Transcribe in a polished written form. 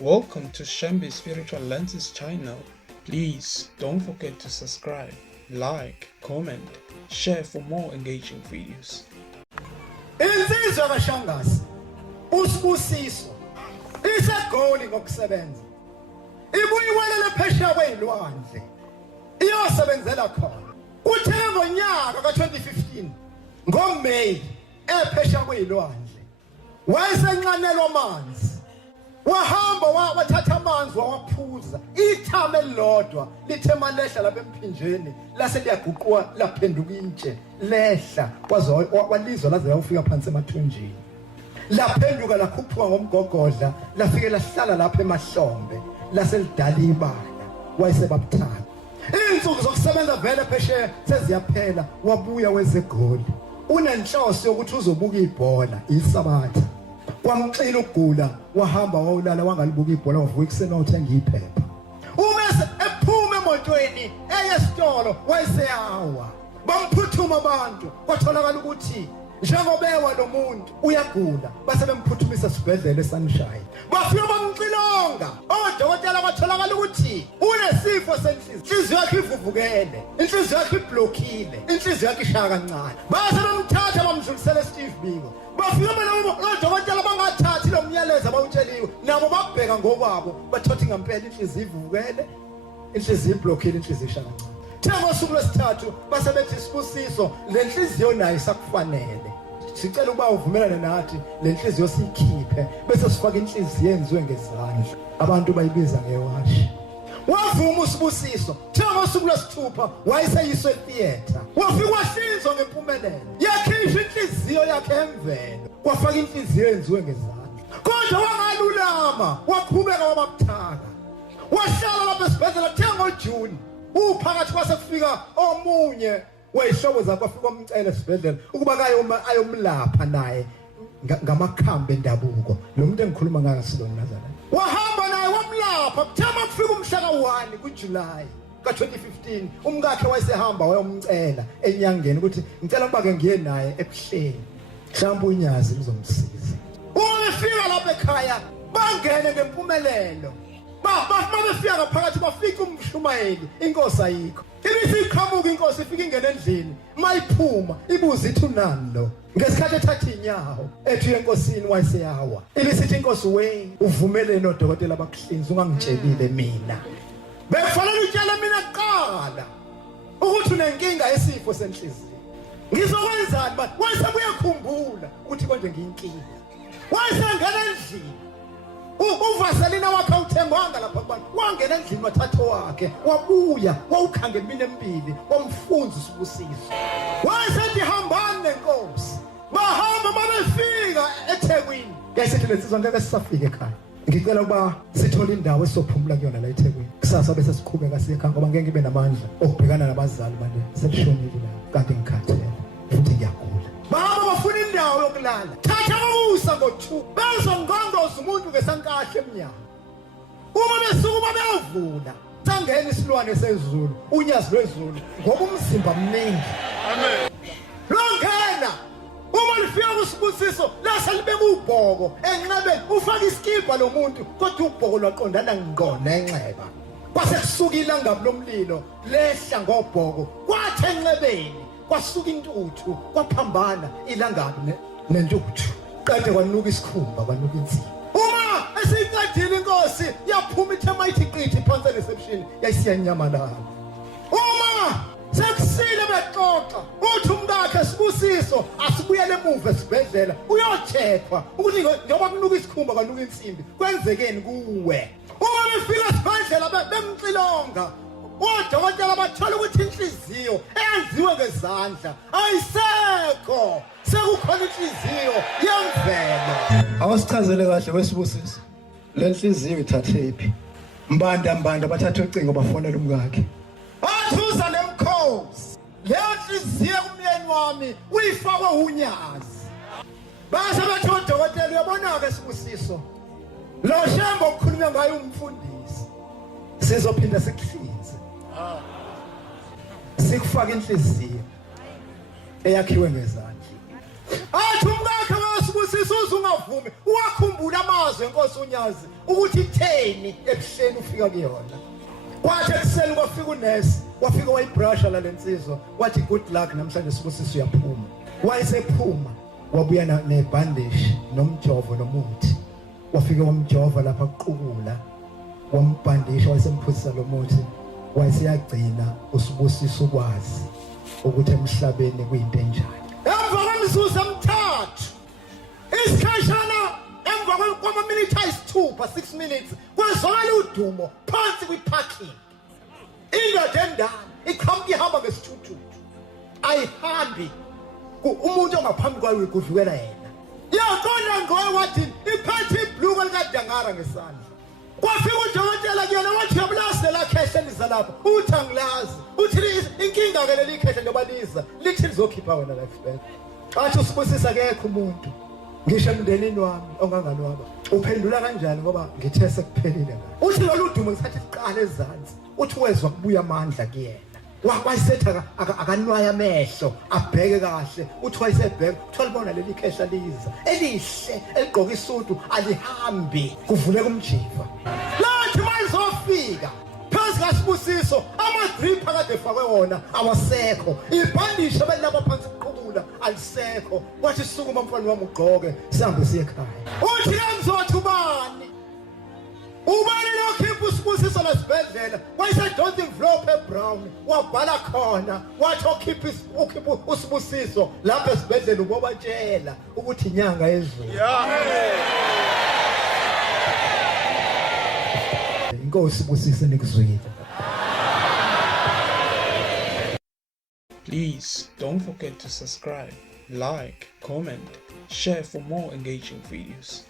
Welcome to Shembe Spiritual Lenses channel. Please don't forget to subscribe, like, comment, share for more engaging videos. Insizwa kaShangazi usibusiso isegoli ngokusebenza ibuyiwelela phesheya kwezilwandle iyosebenzela khona uthe ngonyaka ka2015 ngoMeyi ephesheya kwezilwandle wayesenqanelwa amanzi wahamba wathatha amanzi wawaphuza ithame elilodwa lithe malehla lapha emphinjeni lase liyaguqwa laphenduka intshe lehla walizwa laze ufika phansi emathunjini laphenduka lakhuphuka ngomgogodla lafike lahlala lapha emahlombe lase lidala ibala wayesebabuthatha insuku zokusebenza vele phesheya seziyaphela wabuya wezegoli unenhloso yokuthi uzobuka ibhola isabatha kwamxila ukugula wahamba wawulala wangalibuka ibhola wavuka ekuseni uthenga iphepha umase ephuma emotweni eyesitolo wayeseyawa bamphuthuma abantu kwatholakala ukuthi njengobewa lo muntu uyagula base bemphuthumisa esibhedlela eSunshine bafika bamxilonga odokotela batholakala ukuthi unesifo senhliziyo yakhe ivuvukele inhliziyo yakhe iblockile inhliziyo yakhe ishaya kancane base bamthatha bamdlulisela eSteve Biko bafika odokotela bangathathi lo myalezo abawutsheliwe nabo babheka ngokwabo bathothi ngempela inhliziyo ivuvukele inhliziyo iblockile inhliziyo ishaya kancane Thema usuku lwesithathu basebethi sibusiso lenhliziyo nayo isakufanele sicela ukuba uvumelane nathi lenhliziyo sikhiphe bese sifaka inhliziyo enziwe ngezandla abantu bayibiza ngewashi wavuma usibusiso thema usuku lwesithupha wayeseyiswe theater wafika wahlinzwa ngempumelelo yakhishwa inhliziyo yakhe emvelo kwafaka inhliziyo enziwe ngezandla kodwa wangalulama waqhubeka wababuthaka wahlala lapha esibhedlela thenga ngoJuni uphakathi kwasekufika omunye weyihlobo zakhe afika umcela esibhedlela ukuba ayomlapha naye ngamakhambi endabuko lo muntu engikhuluma ngayo Siloni Nazareth wahamba naye wamlapha kuthema kufika umhla ka1 kuJuly ka2015 umkakhe wayesehamba wayomcela enyangeni ukuthi ngicela ukuba ke ngiye naye ebuhleni mhlawumbe unyazi lizomsiza ufika lapha ekhaya bangene ngempumelelo bafika phakathi bafika umshumayeli inkosi ayikho ibithi iqhamuka inkosi ifika ingene endlini mayiphuma ibuza ithi unani lo ngesikhathi ethatha inyawo ethi enkosini wayeseyawa ibisithi inkosi we uvumele nodokotela bakuhlinza ungangitshelile mina bekufanele utshele mina kuqala ukuthi unenkinga yesifo senhliziyo ngizokwenzani manje wayesebuye kukhumbula ukuthi konje ngiyinkinga wayesengena endlini uvaselina wakhe uthengwanga lapha kubantu wangena endlini wathatha wakhe wabuya wawukhangela mina empili wamfunza usibusiso wayesethi hambani nenkosi bahamba babefika eThekwini yasithi lesizwe ngeke sisafike ekhaya ngicela ukuba sithole indawo esophumula kuyona la eThekwini kusasa bese siqhubeka siye ekhaya ngoba ngeke ngibe namandla okubhekana nabazali manje selishonile la kanti ngikhathele futhi ngiyagula baba bafuna indawo yokulala thatha ukusa ngo2 bezongongoza umuntu ngesankahle eminyaka uma besuka beyovula sangena isilwane sezulu unyazi lwezulu ngoba umzimba mningi amen longena uma lifika kusibusiso lase libeka ubhoko enqebeni ufaka iskipa lo muntu kodwa ubhoko lwaqondana ngqo nenxeba kwase kusukile ngabe lomlilo lehla ngobhoko kwathi enqebeni kwasuka intuthu kwaphambana ilangabi nentuthu kade kwanuka isikhumba kwanuka insini uma esincedile inkosi yaphuma ithema ithi qithi phansi reception yayisiyanyamalala uma sekusile bexoxa uthi umkakhe sibusiso asibuyele emuva esibhedlela uyocheckwa ukuthi njengoba kunuka isikhumba kwanuka insimbi kwenzekeni kuwe uma befika esibhedlela bemxilonga odokotela bathola ukuthi inhliziyo eyenziwe ngezandla ayisekho sekukhona inhliziyo yemvelo awasichazele kahle wesibusiso lenhliziyo ithathephi mbanda bathatha ucingo bafonela umkakhe athuza lemkhosi leyo nhliziyo kumyeni wami uyifakwe unyazi base bathi odokotela uyabona ke sibusiso lo Shembe okukhulunywa ngayo umfundisi sizophinda sikuhlinze sikufaka inhliziyo eyakhiwe ngezandla athi umkakhe wasibusiso Msuzu ungavumi wakhumbula amazwi enkosi uNyazi ukuthi itheni ekuseni ufika kuyona. Kwathi ekuseni kwafika unesi, wafika wayibrusha la lensizwa, wathi good luck namhlanje Sibusiso uyaphuma. Wayesephuma wabuya nebandage nomjovo nomuthi. Wafika wamjova lapha kuqukula, wambandisha wayesemphuzisa lo muthi, wayesiyagcina uSibusiso ukwazi ukuthi emhlabeni kuyinto enjani. Emva kwemizuzu emithathu isikhashana emva kwama-minute ayisithupha 6 minutes kwezwakala udumo phansi kwi-parking. Indoda endala iqhamuka ihamba ngesithuthuthu ayihambi umuntu ongaphambi kwayo kudlukela yena. Yaqonda ngoye wathi iphethe ibhluku likadangara ngesandla. Kwafika udokotela kuyena wathi yabulase la khehla liza lapha. Uthi angilazi. Uthi inkinga ke leli khehla njengoba liza lithi lizokhipha wena la esibhedlela. Athi uSibusisa akekho umuntu ngisho emndenini wami onganganwaba. Uphendula kanjani ngoba ngithe sekuphelile ngayo. Uthi lolu dumo ngisathi siqale ezansi. Uthi wezwa kubuya amandla kuyena. Wayisetha akanwaya amehlo abheke kahle. Uthi wayesebheka uthi walibona leli khehla liza elihle eligqoka isudu alihambi kuvuleka umjiva. Lathi mayizofika phansi kaSibusiso ama-drip akade efakwe wona awasekho. Ibhandisha belilapha phansi kuqhubula alisekho. Wathi sukuma mfana wami ugqoke sihambe siye ekhaya. Uthi kamzothi ubani? Ubani lokhipha uSibusiso lesibhedlela wayese-dot envelope ebrown wabhala khona wathi okhipha uSibusiso lapha esibhedlela ubobatshela ukuthi inyanga yezulu. Inkosi Sibusise nikuzwile. Please don't forget to subscribe, like, comment, share for more engaging videos.